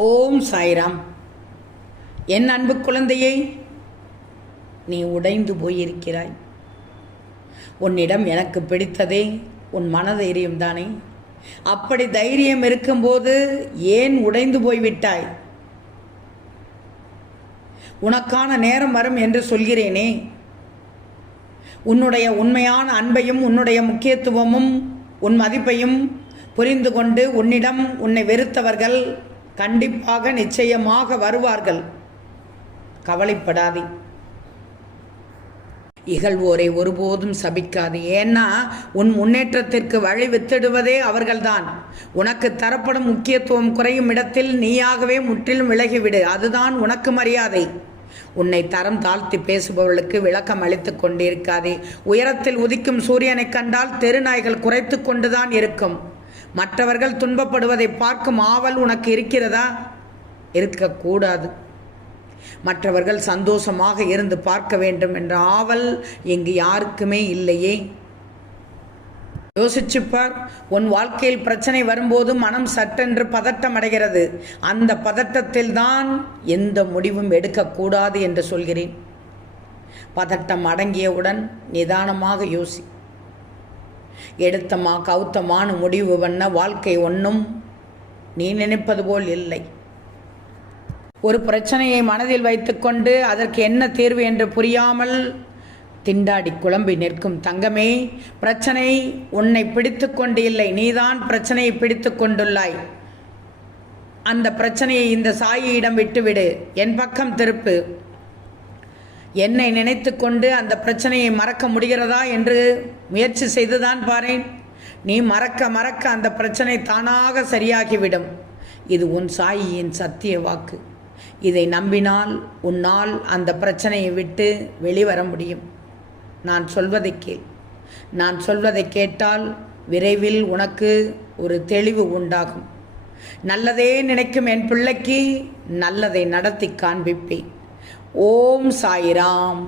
ஓம் சாய்ராம். என் அன்பு குழந்தையை நீ உடைந்து போயிருக்கிறாய். உன்னிடம் எனக்கு பிடித்ததே உன் மனதைரியம் தானே. அப்படி தைரியம் இருக்கும்போது ஏன் உடைந்து போய்விட்டாய்? உனக்கான நேரம் வரும் என்று சொல்கிறேனே. உன்னுடைய உண்மையான அன்பையும் உன்னுடைய முக்கியத்துவமும் உன் மதிப்பையும் புரிந்து கொண்டு உன்னிடம் உன்னை வெறுத்தவர்கள் கண்டிப்பாக நிச்சயமாக வருவார்கள். கவலைப்படாதே. இகழ்வோரை ஒருபோதும் சபிக்காது. ஏன்னா உன் முன்னேற்றத்திற்கு வழி வித்திடுவதே அவர்கள்தான். உனக்கு தரப்படும் முக்கியத்துவம் குறையும் இடத்தில் நீயாகவே முற்றிலும் விலகிவிடு. அதுதான் உனக்கு மரியாதை. உன்னை தரம் தாழ்த்தி பேசுபவர்களுக்கு விளக்கம் அளித்து கொண்டிருக்காதே. உயரத்தில் உதிக்கும் சூரியனை கண்டால் தெருநாய்கள் குறைத்து கொண்டுதான் இருக்கும். மற்றவர்கள் துன்பப்படுவதை பார்க்கும் ஆவல் உனக்கு இருக்கிறதா? இருக்கக்கூடாது. மற்றவர்கள் சந்தோஷமாக இருந்து பார்க்க வேண்டும் என்ற ஆவல் இங்கு யாருக்குமே இல்லையே. யோசிச்சுப்பார் உன் வாழ்க்கையில் பிரச்சனை வரும்போது மனம் சட்டென்று பதட்டம் அடைகிறது. அந்த பதட்டத்தில் தான் எந்த முடிவும் எடுக்கக்கூடாது என்று சொல்கிறேன். பதட்டம் அடங்கியவுடன் நிதானமாக யோசி. எடுத்தமா கவுத்தமான முடிவு பண்ண வாழ்க்கை ஒன்றும் நீ நினைப்பது போல் இல்லை. ஒரு பிரச்சனையை மனதில் வைத்துக்கொண்டு அதற்கு என்ன தீர்வு என்று புரியாமல் திண்டாடி குழம்பி நிற்கும் தங்கமே பிரச்சனை உன்னை பிடித்து கொண்டு இல்லை. நீதான் பிரச்சனையை பிடித்து கொண்டுள்ளாய். அந்த பிரச்சனையை இந்த சாயியிடம் விட்டுவிடு. என் பக்கம் திருப்பு. என்னை நினைத்து கொண்டு அந்த பிரச்சனையை மறக்க முடிகிறதா என்று முயற்சி செய்துதான் பாரேன். நீ மறக்க மறக்க அந்த பிரச்சனை தானாக சரியாகிவிடும். இது உன் சாயியின் சத்திய வாக்கு. இதை நம்பினால் உன்னால் அந்த பிரச்சனையை விட்டு வெளிவர முடியும். நான் சொல்வதை கேள். நான் சொல்வதை கேட்டால் விரைவில் உனக்கு ஒரு தெளிவு உண்டாகும். நல்லதே நினைக்கும் என் பிள்ளைக்கு நல்லதை நடத்தி காண்பிப்பேன். ஓம் சாய்ராம்.